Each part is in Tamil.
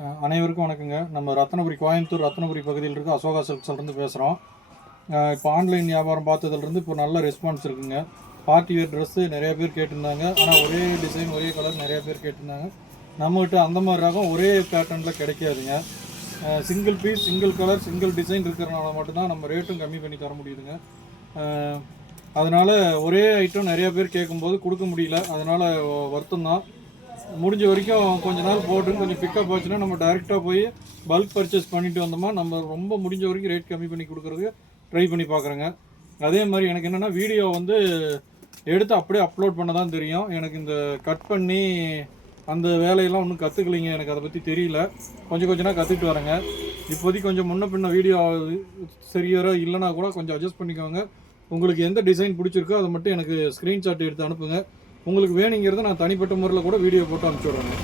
அனைவருக்கும் வணக்கங்க. நம்ம ரத்னபுரி கோயம்புத்தூர் ரத்னபுரி பகுதியில் இருக்க அசோகா சில்க்ஸ்லேருந்து பேசுகிறோம் இப்போ ஆன்லைன் வியாபாரம் பார்த்ததுலேருந்து இப்போ நல்ல ரெஸ்பான்ஸ் இருக்குங்க. பார்ட்டி வேர் ட்ரெஸ்ஸு நிறைய பேர் கேட்டிருந்தாங்க. ஆனால் ஒரே டிசைன் ஒரே கலர் நிறைய பேர் கேட்டிருந்தாங்க. நம்மகிட்ட அந்த மாதிரி ரகம் ஒரே பேட்டர்னில் கிடைக்காதுங்க. Single piece single colour single design இருக்கிறனால மட்டும்தான் நம்ம ரேட்டும் கம்மி பண்ணி தர முடியுதுங்க. அதனால் ஒரே ஐட்டம் நிறைய பேர் கேட்கும்போது கொடுக்க முடியல. அதனால் வருத்தம் தான் முடிஞ்ச வரைக்கும் கொஞ்ச நாள் போட்டு கொஞ்சம் பிக்கப் ஆச்சுன்னா நம்ம டைரெக்டாக போய் பல்க் பர்ச்சேஸ் பண்ணிட்டு வந்தோமா நம்ம ரொம்ப முடிஞ்ச வரைக்கும் ரேட் கம்மி பண்ணி கொடுக்குறதுக்கு ட்ரை பண்ணி பார்க்குறேங்க. அதே மாதிரி எனக்கு என்னென்னா வீடியோ வந்து எடுத்து அப்படியே அப்லோட் பண்ண தான் தெரியும். எனக்கு இந்த கட் பண்ணி அந்த வேலையெல்லாம் ஒன்றும் கற்றுக்கலைங்க எனக்கு அதை பற்றி தெரியல. கொஞ்சம் கொஞ்சமாக கற்றுக்கிட்டு வரேங்க. இப்போதைக்கு கொஞ்சம் முன்ன பின்ன வீடியோ சரியாக இல்லைனா கூட கொஞ்சம் அட்ஜஸ்ட் பண்ணிக்கோங்க. உங்களுக்கு எந்த டிசைன் பிடிச்சிருக்கோ அதை மட்டும் எனக்கு ஸ்க்ரீன்ஷாட் எடுத்து அனுப்புங்க. உங்களுக்கு வேணுங்கிறத நான் தனிப்பட்ட முறையில் கூட வீடியோ போட்டு அனுப்பிச்சி விட்றேங்க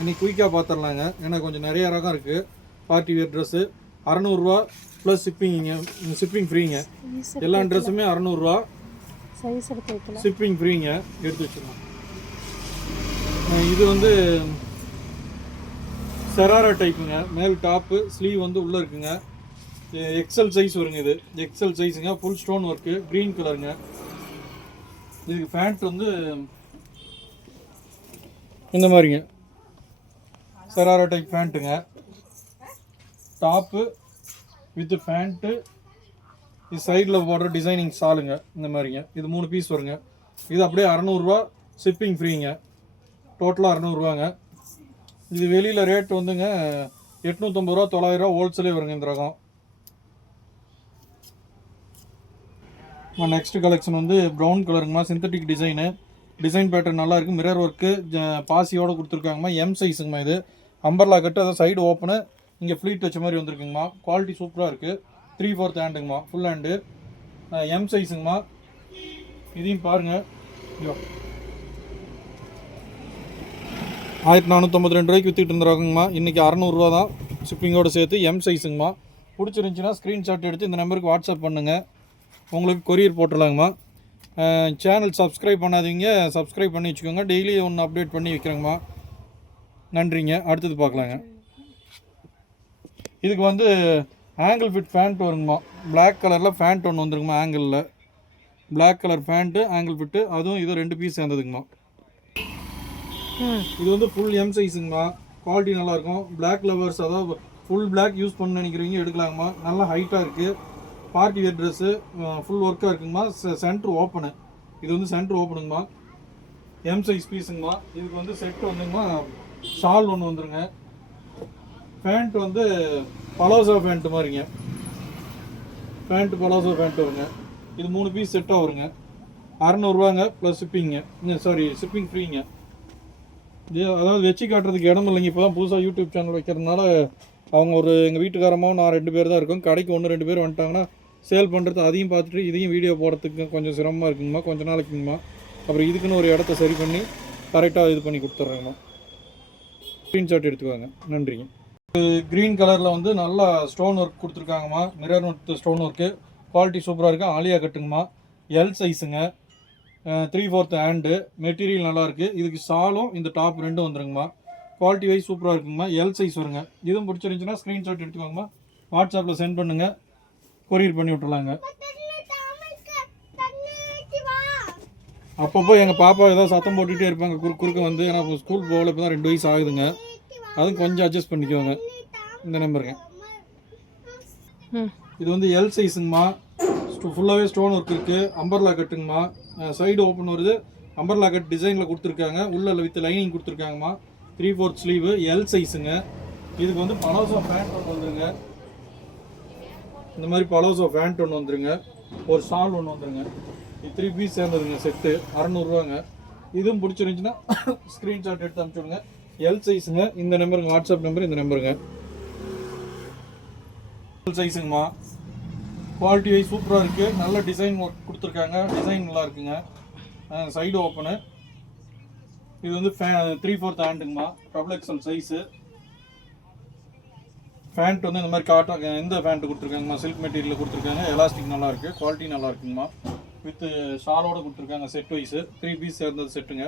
இன்னைக்கு குயிக்காக பார்த்துடலாங்க ஏன்னா கொஞ்சம் நிறைய ரகம் இருக்குது party wear dress அறநூறுரூவா plus ஷிப்பிங்க shipping ஃப்ரீங்க எல்லா ட்ரெஸ்ஸுமே அறநூறுரூவா ஷிப்பிங் ஃப்ரீங்க எடுத்து வச்சிடலாம். அஹ் இது வந்து செராரா டைப்புங்க மேல் டாப்பு ஸ்லீவ் வந்து உள்ளே இருக்குங்க. எக்ஸல் சைஸ் வருங்க இது. எக்ஸல் சைஸுங்க ஃபுல் ஸ்டோன் ஒர்க்கு க்ரீன் கலருங்க இதுக்கு பேண்ட் வந்து இந்த மாதிரிங்க. செராரா டைப் பேண்ட்டுங்க டாப்பு வித் பேண்ட்டு இது சைடில் போடுற டிசைனிங் ஷாலுங்க இந்த மாதிரிங்க. இது மூணு பீஸ் வருங்க. இது அப்படியே அறநூறுவா ஷிப்பிங் ஃப்ரீங்க டோட்டலாக அறநூறுவாங்க. இது வெளியில் ரேட் வந்துங்க எட்நூற்றம்பது ரூபா தொள்ளாயிரம் ஹோல்சேலே வருங்க இந்த ரகம். நெக்ஸ்ட் கலெக்ஷன் வந்து ப்ரௌன் கலருங்கம்மா சிந்தட்டிக் டிசைனு டிசைன் பேட்டர்ன் நல்லா இருக்கு மிரர் ஒர்க்கு பாசியோட கொடுத்துருக்காங்கம்மா. எம் சைஸுங்கம்மா இது. அம்பர்லா கட்டு அதாவது சைடு ஓப்பனு இங்கே ஃப்ளீட் வச்ச மாதிரி வந்திருக்குங்கம்மா. குவாலிட்டி சூப்பராக இருக்குது த்ரீ ஃபோர்த் ஹேண்டுங்கம்மா ஃபுல் ஹேண்டு எம் சைஸுங்கம்மா இதையும் பாருங்கள் ஐயோ ஆயிரத்தி நானூற்றம்பது ரெண்டு ரூபாய்க்கு விற்றுட்டு இருந்துருவாங்கம்மா இன்றைக்கி அறநூறுரூவா தான் ஷிப்பிங்கோடு சேர்த்து எம் சைஸுங்கம்மா பிடிச்சிருந்துச்சின்னா ஸ்க்ரீன்ஷாட் எடுத்து இந்த நம்பருக்கு வாட்ஸ்அப் பண்ணுங்கள் உங்களுக்கு கொரியர் போட்டுடலாங்கம்மா. சேனல் சப்ஸ்கிரைப் பண்ணாதீங்க. சப்ஸ்கிரைப் பண்ணி வச்சுக்கோங்க. டெய்லி ஒன்று அப்டேட் பண்ணி வைக்கிறேங்கம்மா. நன்றிங்க. அடுத்தது பார்க்கலாங்க. இதுக்கு வந்து ஆங்கிள் ஃபிட் ஃபேண்ட் வருங்கம்மா. பிளாக் கலரில் ஃபேண்ட் ஒன்று வந்துருங்கம்மா ஆங்கிளில் black colour pant ankle fit அதுவும் இது ரெண்டு பீஸ் சேர்ந்ததுங்கம்மா. இது வந்து ஃபுல் எம் சைஸுங்கம்மா குவாலிட்டி நல்லாயிருக்கும் பிளாக் லவர்ஸ் அதாவது ஃபுல் பிளாக் யூஸ் பண்ண நினைக்கிறவங்க எடுக்கலாங்கம்மா. நல்லா ஹைட்டாக இருக்குது பார்ட்டி வேர் ட்ரெஸ்ஸு ஃபுல் ஒர்க்காக இருக்குங்கம்மா. சென்ட்ரு ஓப்பனு இது வந்து சென்ட்ரு ஓப்பனுங்கம்மா எம் சைஸ் பீஸுங்கம்மா இதுக்கு வந்து செட் வந்துங்கம்மா. ஷால் ஒன்று வந்துருங்க. பேண்ட் வந்து பலோசா பேண்ட்டு மாதிரிங்க பேண்ட்டு பலோசா பேண்ட் வருங்க. இது மூணு பீஸ் செட்டாக வருங்க. அறநூறுவாங்க ப்ளஸ் ஷிப்பிங்க சாரி ஷிப்பிங் ஃப்ரீங்க அதாவது வச்சு காட்டுறதுக்கு இடம் இல்லைங்க. இப்போ தான் புதுசாக யூடியூப் சேனல் வைக்கிறதுனால அவங்க ஒரு எங்கள் வீட்டுக்காரமாவும் நான் ரெண்டு பேர் தான் இருக்கோம். கடைக்கு ஒன்று ரெண்டு பேர் வந்துட்டாங்கன்னா சேல் பண்ணுறது அதையும் பார்த்துட்டு இதையும் வீடியோ போடுறதுக்கு கொஞ்சம் சிரமமாக இருக்குங்கம்மா கொஞ்ச நாளைக்குங்கம்மா. அப்புறம் இதுக்குன்னு ஒரு இடத்த சரி பண்ணி கரெக்டாக இது பண்ணி கொடுத்துட்றேங்கம்மா. ஸ்க்ரீன்ஷாட் எடுத்துக்கோங்க. நன்றிங்க. க்ரீன் கலரில் வந்து நல்லா ஸ்டோன் ஒர்க் கொடுத்துருக்காங்கம்மா. மிரர் நோட் ஸ்டோன் ஒர்க்கு குவாலிட்டி சூப்பராக இருக்குது ஆலியா கட்டுங்கம்மா. எல் சைஸுங்க த்ரீ ஃபோர்த் ஹேண்டு மெட்டீரியல் நல்லாயிருக்கு இதுக்கு சாலும் இந்த டாப் ரெண்டும் வந்துருங்கம்மா. குவாலிட்டி வைஸ் சூப்பராக இருக்குங்கம்மா. எல் சைஸ் வருங்க. இதுவும் பிடிச்சிருந்துச்சுன்னா ஸ்க்ரீன்ஷாட் எடுத்துக்கோங்கம்மா. வாட்ஸ்அப்பில் சென்ட் பண்ணுங்கள் கொரியர் பண்ணி விட்டுலாங்க அப்பப்போ எங்கள் பாப்பா ஏதோ சத்தம் போட்டுகிட்டே இருப்பாங்க குறுக்கு குறுக்க வந்து. ஏன்னா இப்போ ஸ்கூல் போகல இப்போ தான் ரெண்டு வயசு ஆகுதுங்க. அதுவும் கொஞ்சம் அட்ஜஸ்ட் பண்ணிக்கோங்க. இந்த நம்பருங்க இது வந்து எல் சைஸுங்கம்மா ஃபுல்லாகவே ஸ்டோன் ஒர்க் இருக்குது அம்பர்லா கட்டுங்கம்மா சைடு ஓப்பன் வருது. அம்பர்லா கட் டிசைனில் கொடுத்துருக்காங்க. உள்ள வித் லைனிங் கொடுத்துருக்காங்கம்மா. த்ரீ ஃபோர்த் ஸ்லீவு எல் சைஸுங்க இதுக்கு வந்து பலோசோ பேண்ட் ஒன்று வந்துருங்க. இந்த மாதிரி பலோசோ பேண்ட் ஒன்று வந்துருங்க. ஒரு ஷால் ஒன்று வந்துருங்க. இது த்ரீ பீஸ் சேர்ந்ததுங்க செட்டு அறநூறுவாங்க. இதுவும் பிடிச்சிருந்துச்சுன்னா ஸ்க்ரீன்ஷாட் எடுத்து அனுப்பிச்சுடுங்க. எல் சைஸுங்க இந்த நம்பருங்க வாட்ஸ்அப் நம்பர் இந்த நம்பருங்க எல் சைஸுங்கம்மா குவாலிட்டி வைஸ் சூப்பராக இருக்குது நல்ல டிசைன் ஒர்க் கொடுத்துருக்காங்க. டிசைன் நல்லா இருக்குங்க. சைடு ஓப்பனு இது வந்து ஃபே த்ரீ ஃபோர்த் ஹேண்டுங்கம்மா டபுள் எக்ஸல் சைஸு ஃபேண்ட் வந்து இந்த மாதிரி காட்டன் எந்த ஃபேண்ட் கொடுத்துருக்காங்கம்மா. சில்க் மெட்டீரியல் கொடுத்துருக்காங்க. எலாஸ்டிக் நல்லா இருக்கு குவாலிட்டி நல்லா இருக்குங்கம்மா வித் ஷாலோட கொடுத்துருக்காங்க செட் வைஸு த்ரீ பீஸ் சேர்ந்தது செட்டுங்க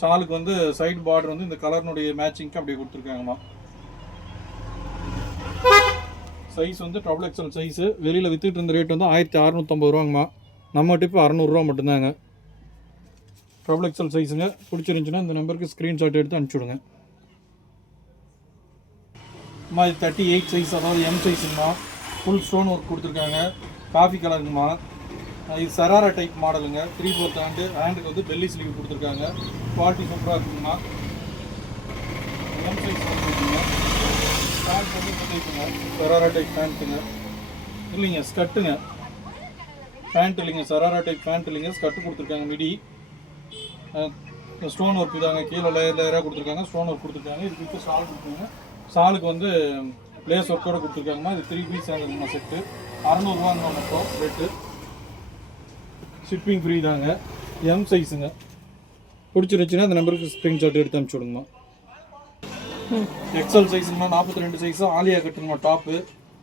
ஷாலுக்கு வந்து சைடு பார்டர் வந்து இந்த கலர்னுடைய மேட்சிங்க்கு அப்படியே கொடுத்துருக்காங்கம்மா. சைஸ் வந்து டபுள் எக்ஸல் சைஸு வெளியில் வித்துட்டு இருந்த ரேட் வந்து ஆயிரத்தி அறநூற்றம்பது ரூபாங்கம்மா. நம்ம டிப்பு அறநூறுரூவா மட்டும்தாங்க. டபுள் எக்ஸல் சைஸுங்க பிடிச்சிருந்துச்சுன்னா இந்த நம்பருக்கு ஸ்க்ரீன்ஷாட் எடுத்து அனுப்பிச்சுடுங்க. அம்மா இது தேர்ட்டி எயிட் சைஸ் அதாவது எம் சைஸுங்கம்மா ஃபுல் ஸ்டோன் ஒர்க் கொடுத்துருக்காங்க காஃபி கலருங்கம்மா இது சராரா டைப் மாடலுங்க த்ரீ ஃபோர்த் ஹேண்டு ஹேண்டுக்கு வந்து பெல்லி ஸ்லீவ் கொடுத்துருக்காங்க. குவாலிட்டி சூப்பராக இருக்குங்கம்மா எம் சைஸ் வந்துருக்குங்க. பேண்ட் வந்து இந்த டைப்புங்க சராரா டைப் பேண்ட்டுங்க இல்லைங்க ஸ்கட்டுங்க பேண்ட் இல்லைங்க சராரா டைப் பேண்ட் இல்லைங்க. ஸ்கட்டு கொடுத்துருக்காங்க மிடி ஸ்டோன் ஒர்க் இதாங்க. கீழே லேயர் லேயராக கொடுத்துருக்காங்க. ஸ்டோன் ஒர்க் கொடுத்துருக்காங்க. இது வித்து ஷால் கொடுத்துருங்க சாலுக்கு வந்து லேஸ் ஒர்க்கோட கொடுத்துருக்காங்கம்மா. இது த்ரீ பீஸ் ஆகுதுங்கம்மா செட்டு அறநூறுவாங்க மட்டும் ரேட்டு ஷிப்பிங் ஃப்ரீ தாங்க. எம் சைஸுங்க பிடிச்சிருந்துச்சுன்னா அந்த நம்பருக்கு ஸ்க்ரீன்ஷாட் எடுத்து அனுப்பிச்சி விடுங்கம்மா. எக்ஸல் சைஸுங்கம்மா நாற்பத்தி ரெண்டு சைஸு ஆலியா கட்டுங்கம்மா டாப்பு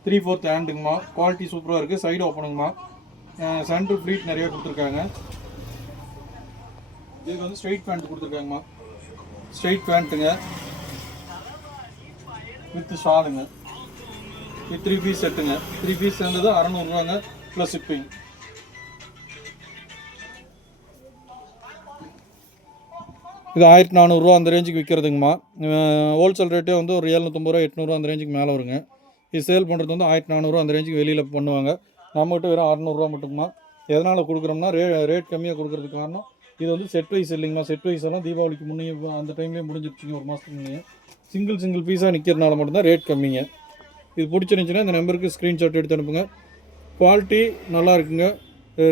த்ரீ ஃபோர்த் ஹேண்டுங்கம்மா குவாலிட்டி சூப்பராக இருக்குது சைடு ஓப்பனுங்கம்மா சென்ட்ரு ஃப்ளீட் நிறைய கொடுத்துருக்காங்க. இதுக்கு வந்து ஸ்ட்ரெயிட் பேண்ட் கொடுத்துருக்காங்கம்மா. ஸ்ட்ரெயிட் பேண்ட்டுங்க வித் ஷாலுங்க த்ரீ பீஸ் செட்டுங்க. த்ரீ பீஸ் சேர்ந்தது அறநூறுவாங்க ப்ளஸ் ஷிப்பிங் இது ஆயிரத்தி நானூறுரூவா அந்த ரேஞ்சுக்கு விற்கிறதுங்கம்மா ஹோல்சேல் ரேட்டே வந்து ஒரு ஏழ்நூற்றம்பது ரூபா எட்நூறுவா அந்த ரேஞ்சுக்கு மேலே வருங்க. இது சேல் பண்ணுறது வந்து ஆயிரத்தி நானூறுரூவா அந்த ரேஞ்சுக்கு வெளியில் பண்ணுவாங்க. நம்மகிட்ட வெறும் அறநூறுவா மட்டும்மா. எதனால் கொடுக்குறோம்னா ரே ரேட் கம்மியாக கொடுக்குறதுக்கு காரணம் இது வந்து செட் வைஸ் இல்லைங்கம்மா. செட் வைஸ் எல்லாம் தீபாவளிக்கு முன்னே அந்த டைம்லேயே முடிஞ்சிருச்சுங்க ஒரு மாதத்துக்கு முன்னே சிங்கிள் சிங்கிள் பீஸாக நிற்கிறனால மட்டும்தான் ரேட் கம்மிங்க. இது பிடிச்சிருந்துச்சுன்னா இந்த நம்பருக்கு ஸ்க்ரீன்ஷாட் எடுத்து அனுப்புங்க. குவாலிட்டி நல்லா இருக்குங்க.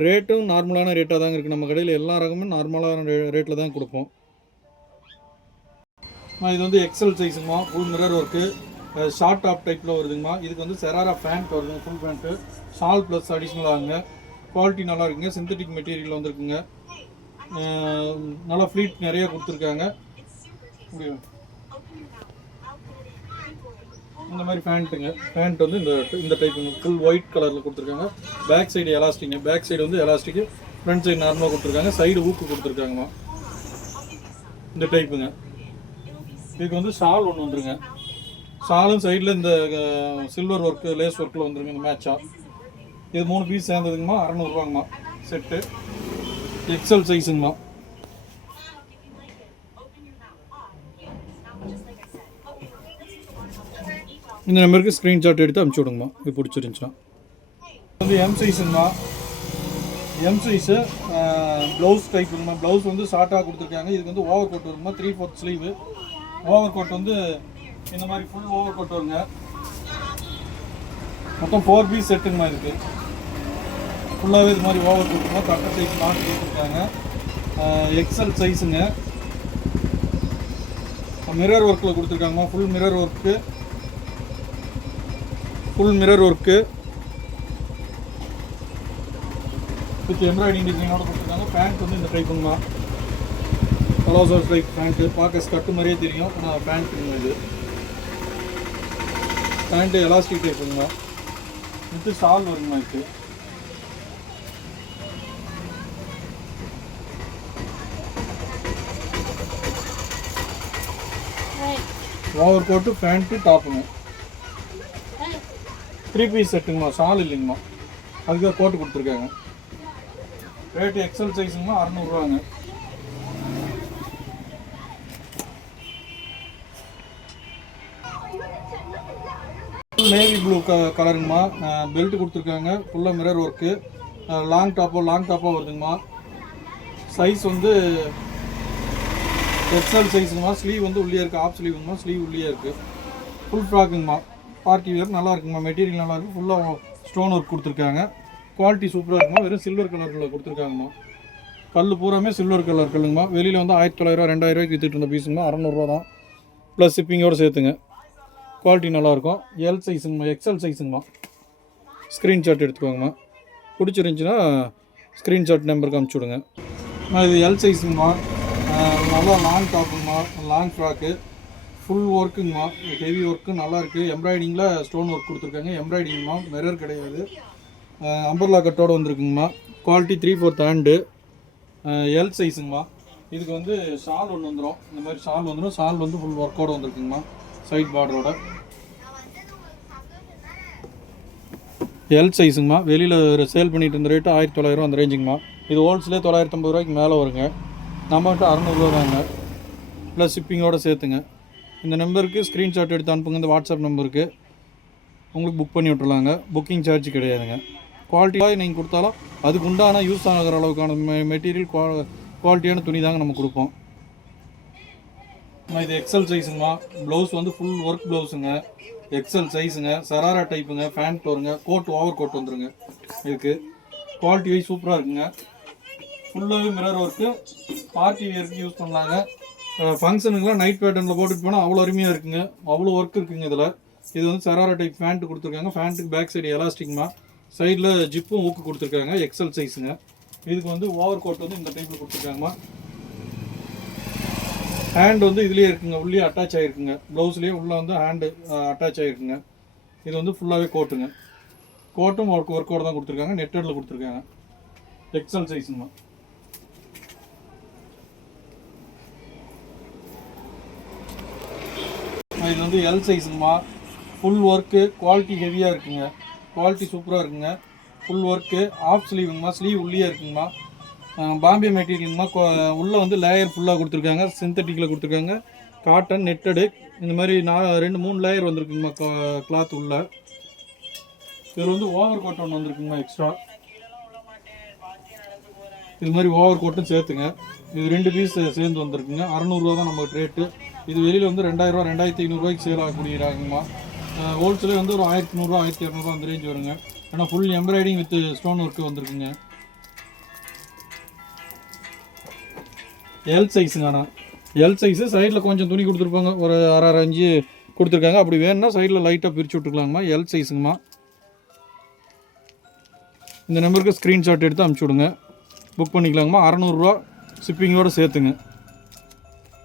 ரேட்டும் நார்மலான ரேட்டாக தாங்க இருக்குது நம்ம கடையில் எல்லா ரகமும் நார்மலான ரே ரேட்டில் தான் கொடுப்போம். இது வந்து XL சைஸுங்கம்மா full mirror work short top டைப்பில் வருதுங்கம்மா. இதுக்கு வந்து செராரா பேண்ட் வருதுங்க ஃபுல் பேண்ட்டு ஷால் ப்ளஸ் அடிஷ்னலாகுங்க குவாலிட்டி நல்லா இருக்குங்க. சிந்தட்டிக் மெட்டீரியல் வந்துருக்குங்க. நல்லா ஃப்ளீட் நிறைய கொடுத்துருக்காங்க. இப்படி இந்த மாதிரி பேண்ட்டுங்க பேண்ட் வந்து இந்த இந்த டைப் ஃபுல் ஒயிட் கலரில் கொடுத்துருக்காங்க. பேக் சைடு எலாஸ்டிங்க பேக் சைடு வந்து எலாஸ்டிக்கு ஃப்ரண்ட் சைடு நார்மலாக கொடுத்துருக்காங்க. சைடு ஊக்கு கொடுத்துருக்காங்கம்மா. இந்த டைப்புங்க இதுக்கு வந்து ஷால் ஒன்று வந்துருங்க. ஷாலும் சைடில் இந்த சில்வர் ஒர்க்கு லேஸ் ஒர்க்கில் வந்துருங்க. இந்த மேட்சாக இது மூணு பீஸ் சேர்ந்ததுங்கம்மா. அறநூறுவாங்கம்மா. செட்டு எக்ஸல் சைஸுங்கம்மா இந்த நம்பருக்கு ஸ்க்ரீன்ஷாட் எடுத்து அனுப்பிச்சி விடுங்கம்மா. இது பிடிச்சிருந்துச்சுன்னா. வந்து எம் சைஸுங்கம்மா எம் சைஸு ப்ளவுஸ் டைப்புங்கம்மா ப்ளவுஸ் வந்து ஷார்ட்டாக கொடுத்துருக்காங்க. இதுக்கு வந்து over coat வருங்கம்மா three fourth sleeve over coat வந்து இந்த மாதிரி ஃபுல் ஓவர் கோட் வருங்க. மொத்தம் ஃபோர் பீஸ் செட்டுங்கம்மா இதுக்கு. ஃபுல்லாகவே இது மாதிரி ஓவர் கோட்டுமா கட்டர் டைப் மாட்டி கொடுத்துருக்காங்க. எக்ஸல் சைஸுங்க மிரர் ஒர்க்கில் கொடுத்துருக்காங்கம்மா. Full mirror work full mirror work with embroidery டிசைனோட கொடுத்துருக்காங்க. பேண்ட் வந்து இந்த டைப்புங்கம்மா பலோசர் டைப் பேண்ட்டு பார்க்க ஸ்கட்டு மாதிரியே தெரியும். ஆனால் பேண்ட்டுங்க இது. பேண்ட்டு எலாஸ்டிக் டைப்புங்கம்மா வித்து ஷால் வருங்கம்மா இது. ஓவர் கோட்டு பேண்ட்டு டாப்புங்க த்ரீ பீஸ் செட்டுங்கம்மா ஷால் இல்லைங்கம்மா. அதுக்காக கோட்டு கொடுத்துருக்காங்க. ரேட்டு எக்ஸல் சைஸுங்கம்மா அறநூறுவாங்க. நேவி ப்ளூ க கலருங்கம்மா பெல்ட் கொடுத்துருக்காங்க. ஃபுல்லாக மிரர் ஒர்க்கு லாங் டாப்போ லாங் டாப்பாக வருதுங்கம்மா. சைஸ் வந்து எக்ஸல் சைஸுங்கம்மா ஸ்லீவ் வந்து உள்ளே இருக்குது ஆஃப் ஸ்லீவுங்கம்மா ஸ்லீவ் உள்ளே இருக்குது ஃபுல் ஃப்ராக்குங்கம்மா பார்ட்டி வேர் நல்லா இருக்குங்கம்மா மெட்டீரியல் நல்லா இருக்கும் ஃபுல்லாக ஸ்டோன் ஒர்க் கொடுத்துருக்காங்க. குவாலிட்டி சூப்பராக இருக்குமா? வெறும் சில்வர் கலரில் கொடுத்துருக்காங்கம்மா. கல் பூராமே சில்வர் கலர் கல்லுங்கம்மா. வெளியில் வந்து ஆயிரத்தி தொள்ளாயிரம் ரெண்டாயிரம் ரூபாய்க்கு வித்துட்டு இருந்த பீஸுங்கம்மா அறநூறுவா தான். ப்ளஸ் ஷிப்பிங்கோடு சேர்த்துங்க. குவாலிட்டி நல்லாயிருக்கும் எல் சைஸுங்கம்மா எக்ஸல் சைஸுங்கம்மா ஸ்க்ரீன்ஷாட் எடுத்துக்கோங்கம்மா. பிடிச்சிருந்துச்சின்னா ஸ்க்ரீன்ஷாட் நம்பருக்கு காமிச்சு விடுங்க. இது எல் சைஸுங்கம்மா நல்லா லாங் டாப்புங்கம்மா லாங் ஃப்ராக்கு ஃபுல் ஒர்க்குங்கம்மா ஹெவி ஒர்க்கு நல்லாயிருக்கு எம்ப்ராய்டிங்கில் ஸ்டோன் ஒர்க் கொடுத்துருக்காங்க. எம்ப்ராய்டிங்மா மிரர் கிடையாது. அம்பர்லா கட்டோட வந்திருக்குங்கம்மா quality three fourth hand L சைஸுங்கம்மா இதுக்கு வந்து ஷால் ஒன்று வந்துடும் இந்த மாதிரி ஷால் வந்துடும் ஷால் வந்து ஃபுல் ஒர்க்கோட வந்திருக்குங்கம்மா சைட் பார்டரோட எல் சைஸுங்கம்மா வெளியில் சேல் பண்ணிட்டு இருந்த ரேட்டு ஆயிரத்தி தொள்ளாயிரம் அந்த ரேஞ்சுங்கம்மா இது ஹோல்சேலே தொள்ளாயிரத்தம்பது ரூபாய்க்கு மேலே வருங்க. நம்மகிட்ட அறநூறுவா தாங்க. ப்ளஸ் ஷிப்பிங்கோடு சேர்த்துங்க. இந்த நம்பருக்கு ஸ்க்ரீன்ஷாட் எடுத்து அனுப்புங்க. இந்த வாட்ஸ்அப் நம்பருக்கு. உங்களுக்கு புக் பண்ணி விட்ருலாங்க புக்கிங் சார்ஜ் கிடையாதுங்க. குவாலிட்டியாக நீங்கள் கொடுத்தாலும் அதுக்கு உண்டான யூஸ் ஆகிற அளவுக்கான மெ மெட்டீரியல் குவா குவாலிட்டியான துணி தாங்க நம்ம கொடுப்போம். இது எக்ஸல் சைஸுங்கம்மா ப்ளவுஸ் வந்து ஃபுல் ஒர்க் ப்ளவுஸுங்க எக்ஸல் சைஸுங்க சராரா டைப்புங்க ஃபேண்ட் வருங்க கோட் ஓவர் கோட் வந்துருங்க. இதுக்கு குவாலிட்டி வைஸ் சூப்பராக இருக்குங்க. ஃபுல்லாகவே மிரர் ஒர்க்கு பார்ட்டி வேருக்கு யூஸ் பண்ணலாங்க. ஃபங்க்ஷனுக்குலாம் நைட் பேட்டர்னில் போட்டுட்டு போனால் அவ்வளோ அருமையாக இருக்குங்க. அவ்வளோ ஒர்க் இருக்குங்க இதில். இது வந்து சராரா டைப் ஃபேண்ட்டு கொடுத்துருக்காங்க. ஃபேண்ட்டுக்கு பேக் சைடு எலாஸ்டிக்மா சைடில் ஜிப்பும் ஊக்கு கொடுத்துருக்காங்க. எக்ஸல் சைஸுங்க இதுக்கு வந்து ஓவர் கோட் வந்து இந்த டைப்பில் கொடுத்துருக்காங்கம்மா. ஹேண்ட் வந்து இதுலேயே இருக்குங்க. உள்ளே அட்டாச் ஆகிருக்குங்க ப்ளவுஸ்லேயே உள்ளே வந்து ஹேண்டு அட்டாச் ஆகிருக்குங்க இது வந்து ஃபுல்லாகவே கோட்டுங்க கோட்டும் ஒர்க் ஒர்க்கோடு தான் கொடுத்துருக்காங்க. நெட்டடில் கொடுத்துருக்காங்க. எக்ஸல் சைஸுங்கம்மா இது வந்து எல் சைஸுங்கம்மா ஃபுல் ஒர்க்கு குவாலிட்டி ஹெவியாக இருக்குங்க. குவாலிட்டி சூப்பராக இருக்குங்க. ஃபுல் ஒர்க்கு ஆஃப் ஸ்லீவுங்கம்மா ஸ்லீவ் உள்ளே இருக்குங்கம்மா பாம்பே மெட்டீரியலுங்கம்மா உள்ளே வந்து லேயர் ஃபுல்லாக கொடுத்துருக்காங்க. சிந்தட்டிக்கில் கொடுத்துருக்காங்க. காட்டன் நெட்டடு இந்த மாதிரி நான் ரெண்டு மூணு லேயர் வந்திருக்குங்கம்மா கிளாத் உள்ள. இதில் வந்து ஓவர் கோட் ஒன்று வந்திருக்குங்கம்மா எக்ஸ்ட்ரா இது மாதிரி ஓவர் கோட்டும் சேர்த்துங்க. இது ரெண்டு பீஸ் சேர்ந்து வந்திருக்குங்க. அறநூறுவா தான் நம்ம ரேட்டு இது வெளியில் வந்து ரெண்டாயிரரூவா ரெண்டாயிரத்தி ஐநூறுரூவாய்க்கு சேல் ஆகக்கூடியறாங்கம்மா ஹோல்சேலே வந்து ஒரு ஆயிரத்தி நூறுரூவா ஆயிரத்தி இரநூறுவா அந்த ரேஞ்ச் வருங்க. ஆனால் full embroidery with stone work வந்திருக்குங்க. எல் சைஸுங்க ஆனால் எல் சைஸு சைடில் கொஞ்சம் துணி கொடுத்துருப்பாங்க. ஒரு அரை அரை அஞ்சு கொடுத்துருக்காங்க. அப்படி வேணும்னா சைடில் லைட்டாக பிரித்து விட்டுக்கலாங்கம்மா. எல் சைஸுங்கம்மா இந்த நம்பருக்கு ஸ்க்ரீன்ஷாட் எடுத்து அனுப்பிச்சி விடுங்க. புக் பண்ணிக்கலாங்கம்மா. அறநூறுரூவா ஷிப்பிங்கோடு சேர்த்துங்க.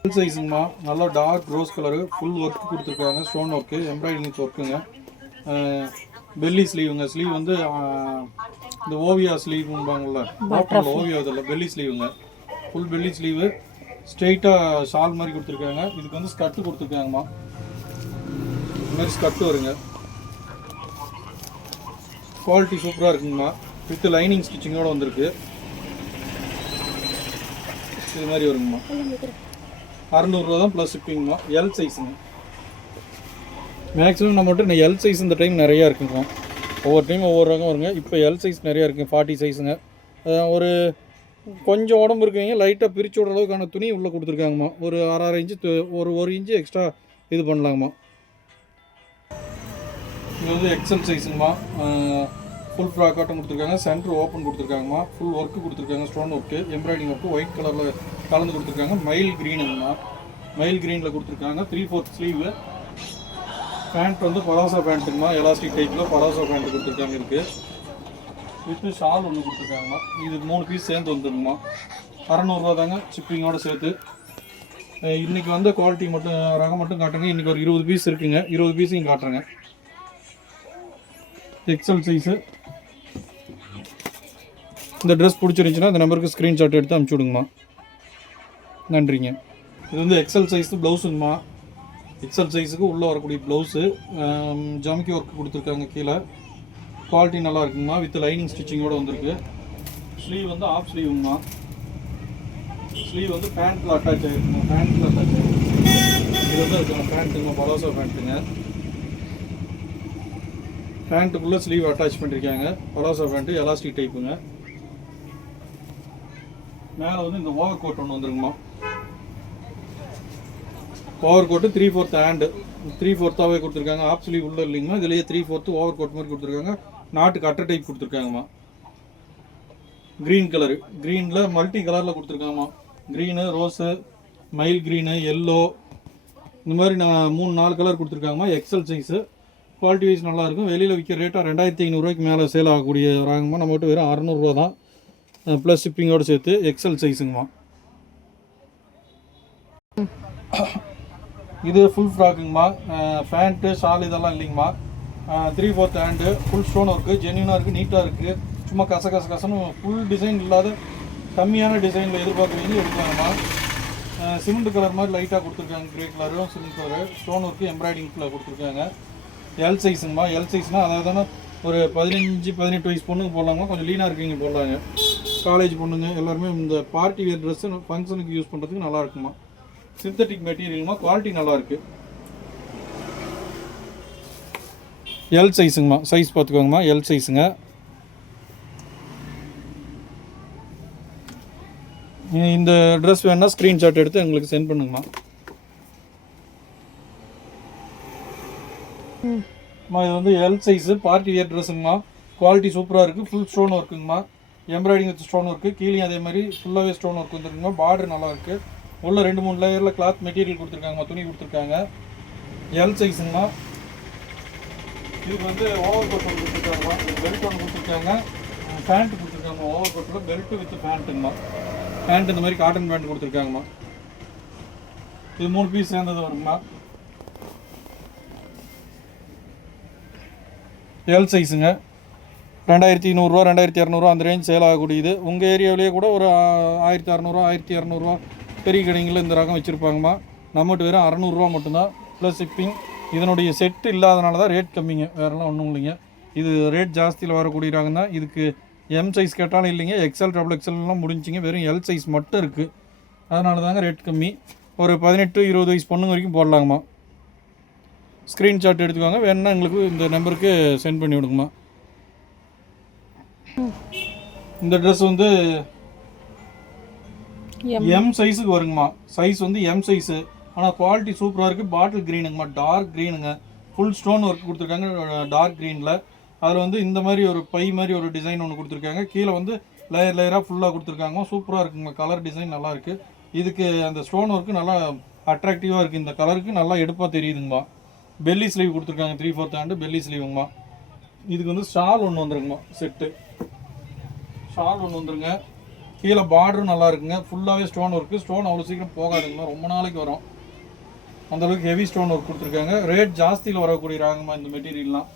ஃபுல் சைஸுங்கம்மா நல்லா dark rose colour full work கொடுத்துருக்காங்க. ஸ்டோன் ஒர்க்கு எம்ப்ராய்டிங் ஒர்க்குங்க பெல்லி ஸ்லீவுங்க ஸ்லீவ் வந்து இந்த ஓவியா ஸ்லீவ்பாங்கல்ல பாட்டில் ஓவியா இதில் பெல்லி ஸ்லீவுங்க ஃபுல் பெல்லி ஸ்லீவு ஸ்ட்ரெயிட்டாக ஷால் மாதிரி கொடுத்துருக்காங்க. இதுக்கு வந்து ஸ்கர்ட்டு கொடுத்துருக்காங்கம்மா. இதுமாதிரி மாதிரி ஸ்கர்ட்டு வருங்க. குவாலிட்டி சூப்பராக இருக்குங்கம்மா. வித் லைனிங் ஸ்டிச்சிங்கோட வந்திருக்கு. இது மாதிரி வருங்கம்மா. அறநூறுரூவா தான் ப்ளஸ் ஷிப்பிங்மா எல் சைஸுங்க மேக்ஸிமம் நம்மகிட்ட எல் சைஸ் இந்த டைம் நிறையா இருக்குங்க. ஒவ்வொரு டைம் ஒவ்வொரு ரகம் வருங்க. இப்போ எல் சைஸ் நிறையா இருக்குங்க ஃபார்ட்டி சைஸுங்க ஒரு கொஞ்சம் உடம்பு இருக்குங்க லைட்டாக பிரித்து விடுற அளவுக்கான துணி உள்ளே கொடுத்துருக்காங்கம்மா. ஒரு அரை அரை இன்ச்சு ஒரு ஒரு இன்ச்சு எக்ஸ்ட்ரா இது பண்ணலாங்கம்மா. இது வந்து எக்ஸல் சைஸுங்கம்மா ஃபுல் ஃப்ராக் ஆட்டம் கொடுத்துருக்காங்க சென்டர் ஓப்பன் கொடுத்துருக்காங்கம்மா. ஃபுல் ஒர்க்கு கொடுத்துருக்காங்க stone work embroidery work white கலரில் கலந்து கொடுத்துருக்காங்க. மயில் க்ரீனுங்கம்மா மயில் க்ரீனில் கொடுத்துருக்காங்க. த்ரீ ஃபோர்த் ஸ்லீவில் பேண்ட் வந்து பராசா பேண்ட்டுங்கம்மா எலாஸ்டிக் டைப்பில் பராசா பேண்ட் கொடுத்துருக்காங்க இருக்குது வித்து ஷால் ஒன்று கொடுத்துருக்காங்கம்மா இது மூணு பீஸ் சேர்ந்து வந்துருங்கம்மா அறநூறுவா தாங்க ஷிப்பிங்கோட சேர்த்து. இன்றைக்கி வந்த குவாலிட்டி மட்டும் ரகம் மட்டும் காட்டுங்க. இன்றைக்கி ஒரு இருபது பீஸ் இருக்குங்க. இருபது பீஸையும் காட்டுறேங்க. எக்ஸல் சைஸு இந்த ட்ரெஸ் பிடிச்சிருந்துச்சின்னா இந்த நம்பருக்கு ஸ்க்ரீன்ஷாட் எடுத்து அனுப்பிச்சி விடுங்கம்மா. நன்றிங்க. இது வந்து எக்ஸல் சைஸ் ப்ளவுஸுங்கம்மா எக்ஸல் சைஸுக்கு உள்ளே வரக்கூடிய ப்ளவுஸு ஜமிக்கி ஒர்க் கொடுத்துருக்காங்க கீழே. குவாலிட்டி நல்லா இருக்குங்கம்மா வித் லைனிங் ஸ்டிச்சிங்கோடு வந்திருக்கு. ஸ்லீவ் வந்து ஆஃப் ஸ்லீவுங்கம்மா ஸ்லீவ் வந்து பேண்ட்டில் அட்டாச் ஆகிருக்குங்க பேண்ட்டில் அட்டாச் ஆகிருக்கு இது வந்து இருக்குங்க பேண்ட்டுங்க பலோசா பேண்ட்டுங்க பேண்ட்டுக்குள்ளே ஸ்லீவ் அட்டாச் பண்ணியிருக்காங்க பலோசா பேண்ட்டு எலாஸ்டிக் டைப்புங்க மேலே வந்து இந்த ஓவர் கோட் ஒன்று வந்துருங்கம்மா. Over coat three fourth hand three ஃபோர்த்தாகவே கொடுத்துருக்காங்க. ஆப் ஸ்லீவ் உள்ள இல்லைங்கம்மா. இதுலேயே த்ரீ ஃபோர்த்து ஓவர் கோட் மாதிரி கொடுத்துருக்காங்க. நாட்டுக்கு அட்டை டைப் கொடுத்துருக்காங்கம்மா. க்ரீன் கலரு க்ரீனில் மல்டி கலரில் கொடுத்துருக்காங்கம்மா. க்ரீனு ரோஸு மயில் க்ரீனு எல்லோ இந்த மாதிரி நான் மூணு நாலு கலர் கொடுத்துருக்காங்கம்மா. எக்ஸல் சைஸு குவாலிட்டி வைஸ் நல்லாயிருக்கும் வெளியில் விற்கிற ரேட்டாக ரெண்டாயிரத்தி ஐநூறுரூவாய்க்கு மேலே சேல் ஆகக்கூடிய வராங்கம்மா நம்ம மட்டும் வெறும் அறநூறுவா தான். ப்ளஸ் ஷிப்பிங்கோடு சேர்த்து எக்ஸல் சைஸுங்கம்மா இது ஃபுல் ஃப்ராக்குங்கம்மா ஃபேண்ட்டு ஷால் இதெல்லாம் இல்லைங்கம்மா. Three fourth hand full stone work ஜென்யூனாக இருக்குது நீட்டாக இருக்குது சும்மா கச கச கசன்னு ஃபுல் டிசைன் இல்லாத கம்மியான டிசைனில் எதிர்பார்க்குறீங்க எடுக்கலாங்கம்மா. சிமெண்ட் கலர் மாதிரி லைட்டாக கொடுத்துருக்காங்க கிரே கலரும் சிமெண்ட் கலரு ஸ்டோன் ஒர்க்கு எம்ப்ராய்டிங்கில் கொடுத்துருக்காங்க. எல் சைஸுங்கம்மா எல் சைஸ்னால் அதாவது ஒரு பதினஞ்சு பதினெட்டு வயசு பொண்ணுங்க போடலாமா? கொஞ்சம் லீனாக இருக்கீங்க போடலாங்க. காலேஜ் பொண்ணுங்க எல்லாருமே இந்த பார்ட்டி வேர் ட்ரெஸ்ஸு ஃபங்க்ஷனுக்கு யூஸ் பண்ணுறதுக்கு நல்லா இருக்குமா சிந்தட்டிக் மெட்டீரியலுமா குவாலிட்டி நல்லா இருக்கு எல் சைஸுங்கம்மா சைஸ் பார்த்துக்கோங்கம்மா எல் சைஸுங்க இந்த ட்ரெஸ் வேணால் ஸ்க்ரீன்ஷாட் எடுத்து எங்களுக்கு சென்ட் பண்ணுங்கம்மா. அம்மா இது வந்து எல் சைஸு பார்ட்டி வியர் ட்ரெஸ்ஸுங்கம்மா குவாலிட்டி சூப்பராக இருக்குது ஃபுல் ஸ்டோன் ஒர்க்குங்கம்மா எம்ப்ராய்டிங் வித் ஸ்டோன் ஒர்க்கு கீழே அதே மாதிரி ஃபுல்லாகவே ஸ்டோன் ஒர்க் வந்துருக்குங்கம்மா. பார்டர் நல்லா இருக்குது உள்ள ரெண்டு மூணு லேயரில் கிளாத் மெட்டீரியல் கொடுத்துருக்காங்கம்மா துணி கொடுத்துருக்காங்க. எல் சைஸுங்கம்மா இதுக்கு வந்து ஓவர் கோட் ஒன்று கொடுத்துருக்காங்கம்மா பெல்ட் ஒன்று கொடுத்துருக்காங்க. பேண்ட் கொடுத்துருக்காங்க. ஓவர் கோட்டில் பெல்ட்டு வித் பேண்ட்டுங்கம்மா பேண்ட் இந்த மாதிரி காட்டன் பேண்ட் கொடுத்துருக்காங்கம்மா. இது மூணு பீஸ் சேர்ந்தது வருங்கம்மா. எல் சைஸுங்க ரெண்டாயிரத்தி நூறுரூவா ரெண்டாயிரத்தி இரநூறுவா அந்த ரேஞ்ச் சேல் ஆகக்கூடியது. உங்கள் ஏரியாவிலேயே கூட ஒரு ஆயிரத்தி அறநூறுவா ஆயிரத்தி இரநூறுவா பெரிய கடைங்களில் இந்த ரகம் வச்சுருப்பாங்கம்மா. நம்மகிட்ட வெறும் அறநூறுரூவா மட்டும்தான். ப்ளஸ் ஷிப்பிங் இதனுடைய செட் இல்லாதனால தான் ரேட் கம்மிங்க. வேறெல்லாம் ஒன்றும் இல்லைங்க. இது ரேட் ஜாஸ்தியில் வரக்கூடிய ரகம் தான். இதுக்கு எம் சைஸ் கேட்டாலும் இல்லைங்க. எக்ஸ்எல் டபுள் எக்ஸ்எல்லாம் முடிஞ்சிங்க. வெறும் எல் சைஸ் மட்டும் இருக்குது அதனால தாங்க ரேட் கம்மி. ஒரு பதினெட்டு இருபது வயசு பொண்ணுங்க வரைக்கும் போடலாங்கம்மா. ஸ்க்ரீன்ஷாட் எடுத்துக்கோங்க. வேணுன்னா எங்களுக்கு இந்த நம்பருக்கு சென்ட் பண்ணி விடுங்கம்மா. இந்த ட்ரெஸ் வந்து எம் சைஸுக்கு வருங்கம்மா. சைஸ் வந்து எம் சைஸு ஆனால் குவாலிட்டி சூப்பராக இருக்குது பாட்டில் க்ரீனுங்கம்மா டார்க் க்ரீனுங்க ஃபுல் ஸ்டோன் ஒர்க் கொடுத்துருக்காங்க. டார்க் க்ரீனில் அதில் வந்து இந்த மாதிரி ஒரு பை மாதிரி ஒரு டிசைன் ஒன்று கொடுத்துருக்காங்க. கீழே வந்து லேயர் லேயராக ஃபுல்லாக கொடுத்துருக்காங்க. சூப்பராக இருக்குங்க. கலர் டிசைன் நல்லா இருக்குது இதுக்கு அந்த ஸ்டோன் ஒர்க்கு நல்லா அட்ராக்டிவாக இருக்குது இந்த கலருக்கு நல்லா எடுப்பாக தெரியுதுங்கம்மா. பெல்லி ஸ்லீவ் கொடுத்துருக்காங்க. த்ரீ ஃபோர்த் ஹேண்டு பெல்லி ஸ்லீவுங்கம்மா இதுக்கு வந்து ஷால் ஒன்று வந்துருங்கம்மா. செட்டு ஷால் ஒன்று வந்துருங்க. கீழே பார்டரும் நல்லா இருக்குங்க. ஃபுல்லாகவே ஸ்டோன் ஒர்க்கு ஸ்டோன் அவ்வளோ சீக்கிரம் போகாதுங்களா ரொம்ப நாளைக்கு வரும். அந்தளவுக்கு ஹெவி ஸ்டோன் ஒர்க் கொடுத்துருக்காங்க. ரேட் ஜாஸ்தியில் வரக்கூடிய ராங்கம்மா இந்த மெட்டீரியல்லாம்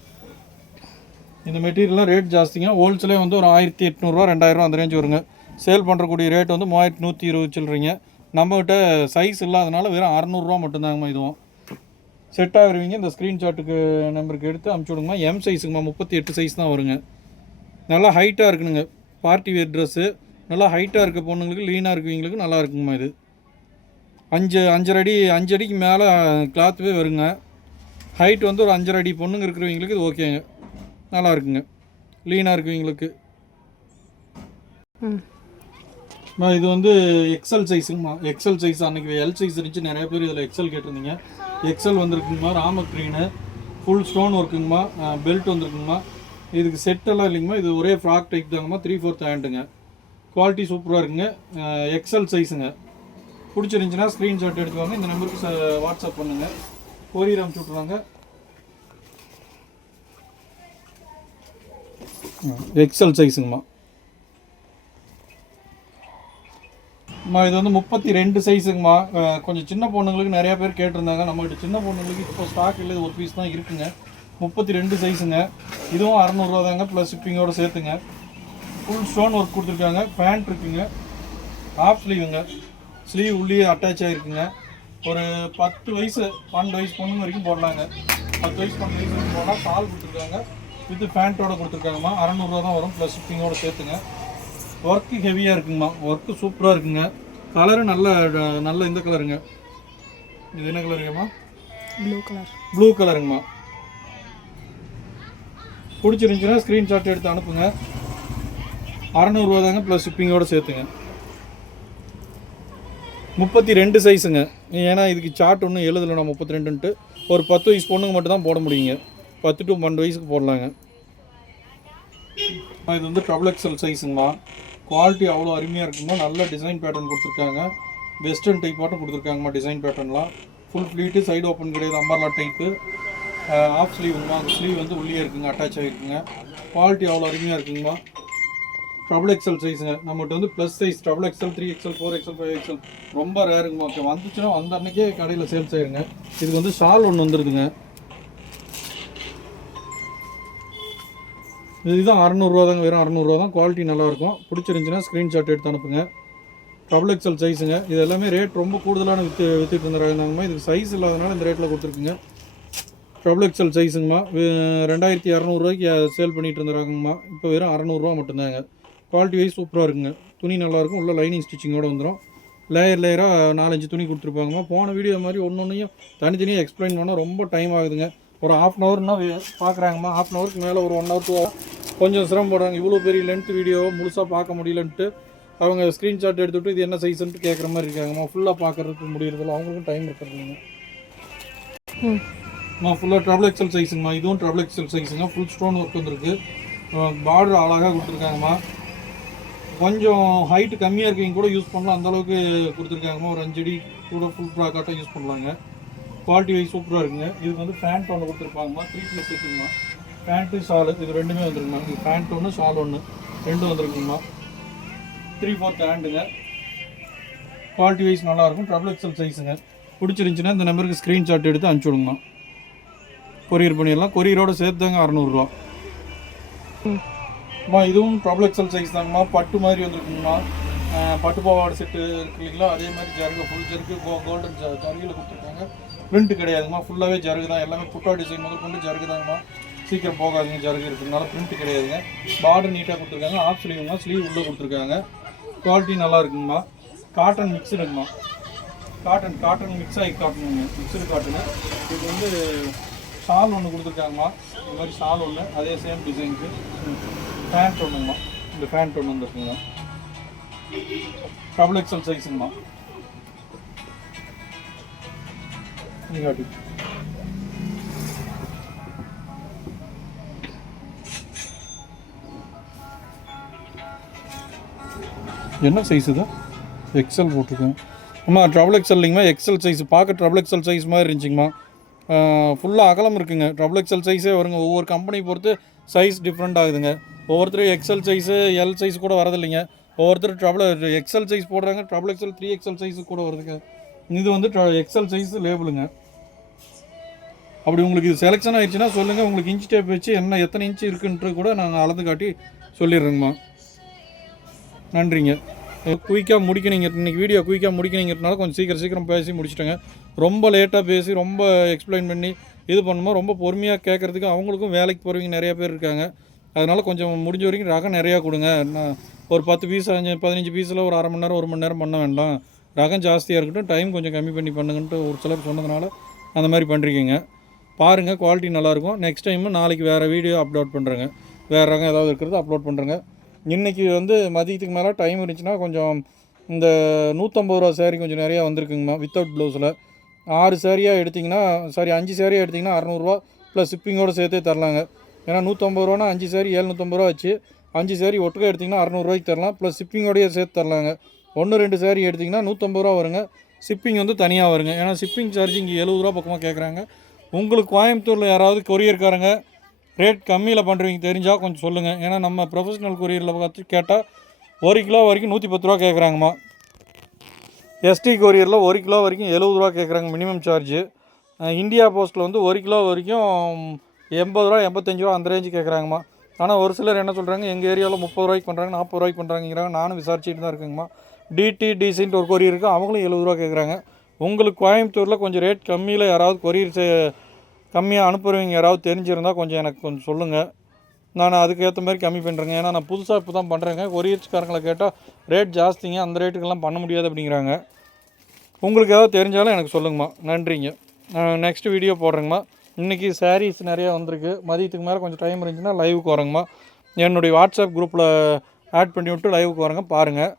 இந்த மெட்டீரியல்லாம் ரேட் ஜாஸ்திங்க. ஹோல்சேலே வந்து ஒரு ஆயிரத்தி எட்நூறுரூவா ரெண்டாயிரரூவா அந்த ரேஞ்ச் வருங்க. சேல் பண்ணுறக்கூடிய ரேட் வந்து மூவாயிரத்தி நூற்றி இருபது சில்லறீங்க நம்மகிட்ட சைஸ் இல்லாதனால வெறும் அறநூறுரூவா மட்டும்தாங்கம்மா இதுவும். செட் ஆகிருவீங்க இந்த ஸ்க்ரீன்ஷாட்டுக்கு நம்பருக்கு எடுத்து அமுச்சு விடுங்கம்மா. எம் சைஸுங்கம்மா முப்பத்தி எட்டு சைஸ் தான் வருங்க. நல்லா ஹைட்டாக இருக்கணுங்க. பார்ட்டி வேர் ட்ரெஸ்ஸு நல்லா ஹைட்டாக இருக்க பொண்ணுங்களுக்கு லீனாக இருக்கவங்களுக்கு நல்லா இருக்குங்கம்மா இது. அஞ்சு அஞ்சரை அடி அஞ்சு அடிக்கு மேலே கிளாத்துவே வருங்க. ஹைட் வந்து ஒரு அஞ்சரை அடி பொண்ணுங்க இருக்கிறவங்களுக்கு இது ஓகேங்க நல்லா இருக்குங்க. லீனாக இருக்கவங்களுக்கு. இது வந்து எக்ஸல் சைஸுங்கம்மா எக்ஸல் சைஸ் அன்றைக்கி எல் சைஸ் இருந்துச்சு. நிறைய பேர் இதில் எக்ஸல் கேட்டிருந்தீங்க. எக்ஸல் வந்திருக்குங்கம்மா. ராம க்ரீனு ஃபுல் ஸ்டோன் ஒர்க்குங்கம்மா பெல்ட் வந்திருக்குங்கம்மா. இதுக்கு செட்டெல்லாம் இல்லைங்கம்மா. இது ஒரே ஃப்ராக் டைப் தாங்கம்மா. த்ரீ ஃபோர்த் ஹேண்டுங்க குவாலிட்டி சூப்பராக இருக்குங்க. எக்ஸல் சைஸுங்க பிடிச்சிருந்துச்சின்னா ஸ்க்ரீன்ஷாட் எடுத்துவாங்க இந்த நம்பருக்கு வாட்ஸ்அப் பண்ணுங்கள் கொரியர் அமுச்சு விட்ருவாங்க எக்ஸல் சைஸுங்கம்மா அம்மா இது வந்து முப்பத்தி ரெண்டு சைஸுங்கம்மா கொஞ்சம் சின்ன பொண்ணுங்களுக்கு நிறையா பேர் கேட்டிருந்தாங்க. நம்மகிட்ட சின்ன பொண்ணுங்களுக்கு இப்போ ஸ்டாக் இல்லை ஒரு பீஸ் தான் இருக்குங்க. முப்பத்தி ரெண்டு சைஸுங்க இதுவும் அறநூறுவா தாங்க ப்ளஸ் ஷிப்பிங்கோட சேர்த்துங்க. ஃபுல் ஸ்டோன் ஒர்க் கொடுத்துருக்காங்க. பேண்ட் இருக்குங்க. ஹாஃப் ஸ்லீவுங்க ஸ்லீவ் உள்ளே அட்டாச் ஆகிருக்குங்க ஒரு பத்து வயசு பன்னெண்டு வயசு பொண்ணுங்க வரைக்கும் போடலாங்க. பத்து வயசு பன்னெண்டு வயசு வரைக்கும் போடலாம். ஷால் கொடுத்துருக்காங்க. வித் பேண்ட்டோட கொடுத்துருக்காங்கம்மா. அறநூறுவா தான் வரும் ப்ளஸ் ஷிப்பிங்கோட சேர்த்துங்க. ஒர்க்கு ஹெவியாக இருக்குங்கம்மா. ஒர்க்கு சூப்பராக இருக்குங்க. கலரு நல்ல நல்ல இந்த கலருங்க இது என்ன கலருங்கம்மா ப்ளூ கலர் ப்ளூ கலருங்கம்மா பிடிச்சிருந்துச்சுன்னா ஸ்க்ரீன்ஷாட் எடுத்து அனுப்புங்க. அறநூறுவா தாங்க ப்ளஸ் ஷிப்பிங்கோட சேர்த்துங்க. முப்பத்தி ரெண்டு சைஸுங்க ஏன்னா இதுக்கு சார்ட் ஒன்றும் எழுதலை நான் முப்பத்தி ரெண்டுன்ட்டு ஒரு பத்து வயசு பொண்ணுங்க மட்டும் தான் போட முடியுங்க. பத்து டு பன்னெண்டு வயசுக்கு போடலாங்க. இது வந்து ட்ரபிள் எக்ஸல் சைஸுங்களா குவாலிட்டி அவ்வளோ அருமையாக இருக்குமா? நல்ல டிசைன் பேட்டர்ன் கொடுத்துருக்காங்க. வெஸ்டர்ன் டைப் மட்டும் கொடுத்துருக்காங்கம்மா டிசைன் பேட்டர்ன்லாம் ஃபுல் ஃப்ளீட்டு சைடு ஓப்பன் கிடையாது அம்பர்லா டைப்பு ஆஃப் ஸ்லீவுங்கம்மா அந்த ஸ்லீவ் வந்து உள்ளே இருக்குங்க அட்டாச் ஆகிருக்குங்க. குவாலிட்டி அவ்வளோ அருமையாக இருக்குங்கம்மா. ட்ரபிள் எக்ஸல் சைஸுங்க நம்மகிட்ட வந்து plus size triple XL three XL four XL five XL ரொம்ப ரேருங்கம்மா ஓகே வந்துச்சுன்னா வந்த அன்னைக்கே கடையில் சேல்ஸ் ஆயிருங்க இதுக்கு வந்து ஷால் ஒன்று வந்துருதுங்க. இதுதான் அறநூறுவா தாங்க வெறும் அறநூறுவா தான். குவாலிட்டி நல்லாயிருக்கும். பிடிச்சிருந்துச்சின்னா ஸ்க்ரீன்ஷாட் எடுத்து அனுப்புங்க. டபுள் எக்ஸல் சைஸுங்க இது எல்லாமே ரேட் ரொம்ப கூடுதலான விற்று விற்றுட்டு இருந்தாங்கம்மா இதுக்கு சைஸ் இல்லாதனால இந்த ரேட்டில் கொடுத்துருக்குங்க. ட்ரபிள் எக்ஸல் சைஸுங்கம்மா ரெண்டாயிரத்தி இரநூறுவாய்க்கு சேல் பண்ணிகிட்டு இருந்தாங்கம்மா இப்போ வெறும் அறநூறுவா மட்டும்தாங்க. குவாலிட்டி வைஸ் சூப்பராக இருக்குங்க. துணி நல்லாயிருக்கும் உள்ள லைனிங் ஸ்டிச்சிங்கோட வந்துடும் லேயர் லேயராக நாலஞ்சு துணி கொடுத்துருப்பாங்கம்மா. போன வீடியோ மாதிரி ஒன்று ஒன்றையும் தனித்தனியாக எக்ஸ்பிளைன் பண்ணால் ரொம்ப டைம் ஆகுதுங்க. ஒரு ஹாஃப் அன் ஹவர்னா பார்க்குறாங்கம்மா ஹாஃப் அன் ஹவருக்கு மேலே ஒரு ஒன் ஹவர் டூ ஹவர் கொஞ்சம் சிரமப்படுறாங்க இவ்வளோ பெரிய லென்த் வீடியோ முழுசாக பார்க்க முடியலன்ட்டு. அவங்க ஸ்க்ரீன்ஷாட் எடுத்துகிட்டு இது என்ன சைஸ்ன்ட்டு கேட்குற மாதிரி இருக்காங்கம்மா. ஃபுல்லாக பார்க்குறதுக்கு முடியறதில்ல. அவங்களுக்கும் டைம் இருக்கிறதுங்க அம்மா ஃபுல்லாக ட்ரபிள் எக்ஸல் சைஸுங்கம்மா இதுவும் ட்ரபிள் எக்ஸல் சைஸுங்க ஃபுல் ஸ்டோன் ஒர்க் வந்துருக்கு. பார்டர் அழகாக கொடுத்துருக்காங்கம்மா. கொஞ்சம் ஹைட்டு கம்மியாக இருக்கவங்க கூட யூஸ் பண்ணலாம். அந்த அளவுக்கு கொடுத்துருக்காங்கம்மா ஒரு அஞ்சடி கூட ஃபுல் ப்ராக்காட்டாக யூஸ் பண்ணலாங்க. குவாலிட்டி வைஸ் சூப்பராக இருக்குங்க. இதுக்கு வந்து பேண்ட் ஒன்று கொடுத்துருப்பாங்கம்மா. த்ரீ பீஸ் இருக்குங்கம்மா. பேண்ட்டு ஷாலு இது ரெண்டுமே வந்துருக்குமா இது பேண்ட் ஒன்று ஷால் ஒன்று ரெண்டும் வந்துருக்குங்கம்மா. த்ரீ ஃபோர்த் ஹேண்டுங்க குவாலிட்டி வைஸ் நல்லாயிருக்கும். ட்ரபிள் எக்ஸல் சைஸுங்க பிடிச்சிருந்துச்சின்னா இந்த நம்பருக்கு ஸ்க்ரீன்ஷாட் எடுத்து அனுப்பிச்சுடுங்கம்மா கொரியர் பண்ணிடலாம். கொரியரோடு சேர்த்து தாங்க ம். அம்மா இதுவும் ட்ரபிள் எக்ஸல் சைஸ் தாங்கம்மா பட்டு மாதிரி வந்துருக்குங்கம்மா. பட்டு பாவாடை செட்டு இருக்கு இல்லைங்களா? அதே மாதிரி ஜருகு ஃபுல் ஜருக்கு கோ கோல்டன் ஜ ஜருகில் கொடுத்துருக்காங்க. பிரிண்ட் கிடையாதுங்கம்மா. ஃபுல்லாகவே ஜருகு தான். எல்லாமே புட்டா டிசைன் முதல் கொண்டு ஜருகு தாங்கம்மா. சீக்கிரம் போகாதுங்க ஜருகு இருக்கிறதுனால பிரிண்ட் கிடையாதுங்க. பார்டர் நீட்டாக கொடுத்துருக்காங்க. ஆஃப் ஸ்லீவ்மா ஸ்லீவ் உள்ளே கொடுத்துருக்காங்க. குவாலிட்டி நல்லா இருக்குங்கம்மா. காட்டன் மிக்சடுங்கம்மா காட்டன் காட்டன் மிக்ஸ் ஆகி காட்டணுங்க. மிக்சடு காட்டனு இது வந்து ஷால் ஒன்று கொடுத்துருக்காங்கம்மா. இந்த மாதிரி ஷால் ஒன்று அதே சேம் டிசைனுக்கு பேண்ட் ஒன்றுங்கம்மா இந்த பேண்ட் ஒன்று வந்துருக்குங்க டபுள் எக்ஸல் சைஸுங்கம்மா என்ன சைஸ் இது? எக்ஸல் போட்டிருக்கேன். அம்மா ட்ரபிள் எக்ஸல் இல்லைங்கம்மா. எக்ஸல் சைஸ் பார்க்க ட்ரபிள் எக்ஸல் சைஸ் மாதிரி இருந்துச்சுங்கம்மா. ஃபுல்லாக அகலம் இருக்குங்க. ட்ரபிள் எக்ஸல் சைஸே வருங்க. ஒவ்வொரு கம்பெனி பொறுத்து சைஸ் டிஃப்ரெண்ட் ஆகுதுங்க. ஒவ்வொருத்தரும் எக்ஸல் சைஸு எல் சைஸ் கூட வரதில்லைங்க. ஒவ்வொருத்தர் ட்ரபிள் எக்ஸல் சைஸ் போடுறாங்க triple XL three XL size கூட வருதுங்க. இது வந்து எக்ஸல் சைஸ் லேபிளுங்க அப்படி உங்களுக்கு இது செலெக்ஷன் ஆயிடுச்சுன்னா சொல்லுங்கள் உங்களுக்கு இன்ச் டேப் வச்சு என்ன எத்தனை இன்ச் இருக்குன்ட்டு கூட நாங்கள் அளந்து காட்டி சொல்லிடுறேங்கம்மா. நன்றிங்க. குயிக்காக முடிக்கணுங்க. இன்றைக்கி வீடியோ குயிக்காக முடிக்கணுங்கிறதுனால கொஞ்சம் சீக்கிரம் சீக்கிரம் பேசி முடிச்சிட்டேங்க. ரொம்ப லேட்டாக பேசி ரொம்ப எக்ஸ்பிளைன் பண்ணி இது பண்ணுமா ரொம்ப பொறுமையாக கேட்குறதுக்கு அவங்களுக்கும் வேலைக்கு போகிறவங்க நிறைய பேர் இருக்காங்க. அதனால் கொஞ்சம் முடிஞ்ச வரைக்கும் ரகம் நிறையா கொடுங்க. நான் ஒரு பத்து பீஸ் அஞ்சு பதினஞ்சு பீஸில் ஒரு அரை மணி நேரம் ஒரு மணி நேரம் பண்ண வேண்டாம். ரகம் ஜாஸ்தியாக இருக்கட்டும் டைம் கொஞ்சம் கம்மி பண்ணி பண்ணுங்கன்ட்டு ஒரு சிலர் சொன்னதுனால அந்த மாதிரி பண்ணுறீங்க பாருங்கள் குவாலிட்டி நல்லாயிருக்கும் நெக்ஸ்ட் டைமு நாளைக்கு வேறு வீடியோ அப்லோட் பண்ணுறேங்க வேறு ரகம் ஏதாவது இருக்கிறது அப்லோட் பண்ணுறேங்க இன்றைக்கி வந்து மதியத்துக்கு மேலே டைம் இருந்துச்சுன்னா கொஞ்சம் இந்த நூற்றம்பது ரூபா சேரீ கொஞ்சம் நிறையா வந்திருக்குங்கம்மா வித்தவுட் ப்ளவுஸில் ஆறு சேரீயாக எடுத்திங்கன்னா சாரி அஞ்சு சேரீயாக எடுத்திங்கன்னா அறநூறுரூவா ப்ளஸ் ஷிப்பிங்கோடு சேர்த்தே தரலாங்க. ஏன்னா நூற்றம்பது ரூபானா அஞ்சு சாரி ஏழ்நூற்றம்பது ரூபா வச்சு அஞ்சு சாரி ஒட்டுக்காக எடுத்திங்கன்னா அறநூறுவாய்க்கு தரலாம். ப்ளஸ் ஷிப்பிங்கோடய சேர்த்து தரலாங்க. ஒன்று ரெண்டு சேரீ எடுத்திங்கன்னா நூற்றம்பது ரூபா வருங்க. ஷிப்பிங் வந்து தனியாக வருங்க. ஏன்னா ஷிப்பிங் சார்ஜ் இங்கே எழுபது ரூபா பக்கமாக கேட்குறாங்க உங்களுக்கு கோயம்புத்தூரில் யாராவது கொரியர்காரங்க ரேட் கம்மியில் பண்ணுறவங்க தெரிஞ்சால் கொஞ்சம் சொல்லுங்கள் ஏன்னா நம்ம ப்ரொஃபஷனல் கொரியரில் பார்த்து கேட்டால் ஒரு கிலோ வரைக்கும் நூற்றி பத்து ரூபா கேட்குறாங்கம்மா எஸ்டி கொரியரில் ஒரு கிலோ வரைக்கும் எழுபது ரூபா கேட்குறாங்க மினிமம் சார்ஜு இந்தியா போஸ்ட்டில் வந்து ஒரு கிலோ வரைக்கும் எண்பது ரூபா எண்பத்தஞ்சு ரூபா அந்த ரேஞ்சு கேட்குறாங்கம்மா ஆனால் ஒரு சிலர் என்ன சொல்கிறாங்க எங்கள் ஏரியாவில் முப்பது ரூபாய்க்கு பண்ணுறாங்க நாற்பது ரூபாய்க்கு பண்ணுறாங்கிறாங்க நானும் விசாரிச்சுட்டு தான் இருக்குங்கம்மா. டிடி டிசின்ட்டு ஒரு கொரியர் இருக்குது அவங்களும் எழுபது ரூபா கேட்குறாங்க உங்களுக்கு கோயம்புத்தூரில் கொஞ்சம் ரேட் கம்மியில் யாராவது கொரியர் கம்மியாக அனுப்புகிறவங்க யாராவது தெரிஞ்சிருந்தால் கொஞ்சம் எனக்கு கொஞ்சம் சொல்லுங்கள் நான் அதுக்கேற்ற மாதிரி கம்மி பண்ணுறேங்க ஏன்னா நான் புதுசாக இப்போ தான் பண்ணுறேங்க கொரியர்ஸ்காரங்களை கேட்டால் ரேட் ஜாஸ்திங்க அந்த ரேட்டுக்கெல்லாம் பண்ண முடியாது அப்படிங்கிறாங்க. உங்களுக்கு ஏதாவது தெரிஞ்சாலும் எனக்கு சொல்லுங்கம்மா. நன்றிங்க. நெக்ஸ்ட் வீடியோ போடுறேங்கம்மா. இன்றைக்கி சாரீஸ் நிறையா வந்திருக்கு. மதியத்துக்கு மேலே கொஞ்சம் டைம் இருந்துச்சுன்னா லைவுக்கு வரங்கம்மா. என்னுடைய வாட்ஸ்அப் குரூப்பில் ஆட் பண்ணி விட்டு லைவுக்கு வரேங்க பாருங்கள்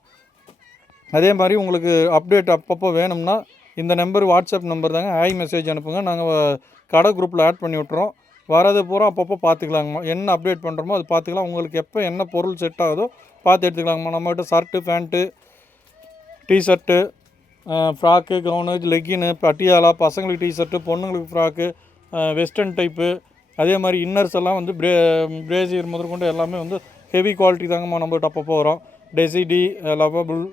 அதே மாதிரி உங்களுக்கு அப்டேட் அப்பப்போ வேணும்னா இந்த நம்பர் வாட்ஸ்அப் நம்பர் தாங்க. ஹாய் மெசேஜ் அனுப்புங்க. நாங்கள் கடை குரூப்பில் ஆட் பண்ணி விட்றோம் வரது பூரா அப்பப்போ பார்த்துக்கலாங்கம்மா என்ன அப்டேட் பண்ணுறோமோ அது பார்த்துக்கலாம் உங்களுக்கு எப்போ என்ன பொருள் செட் ஆகுதோ பார்த்து எடுத்துக்கலாங்கம்மா. நம்மகிட்ட shirt pant T-shirt frock gown லெக்கின்னு Patiala பசங்களுக்கு டிஷர்ட்டு பொண்ணுங்களுக்கு ஃப்ராக்கு வெஸ்டர்ன் டைப்பு அதே மாதிரி இன்னர்ஸ் எல்லாம் வந்து பிரே பிரேசியர் முதற்கொண்டு எல்லாமே வந்து ஹெவி குவாலிட்டி தாங்கம்மா நம்ம டப்ப போகிறோம் டெசிடி லவபுள்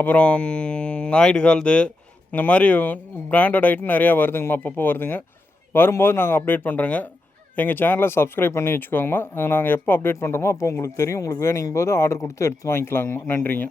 அப்புறம் நாயுடு கால்து இந்த மாதிரி பிராண்டட் ஐட்டம் நிறையா வருதுங்கம்மா அப்பப்போ வருதுங்க. வரும்போது நாங்கள் அப்டேட் பண்ணுறோங்க எங்கள் சேனலை சப்ஸ்கிரைப் பண்ணி வச்சுக்கோங்கம்மா. நாங்கள் எப்போ அப்டேட் பண்ணுறோமோ அப்போ உங்களுக்கு தெரியும். உங்களுக்கு வேணுங்கும் போது ஆர்டர் கொடுத்து எடுத்து வாங்கிக்கலாங்கம்மா. நன்றிங்க.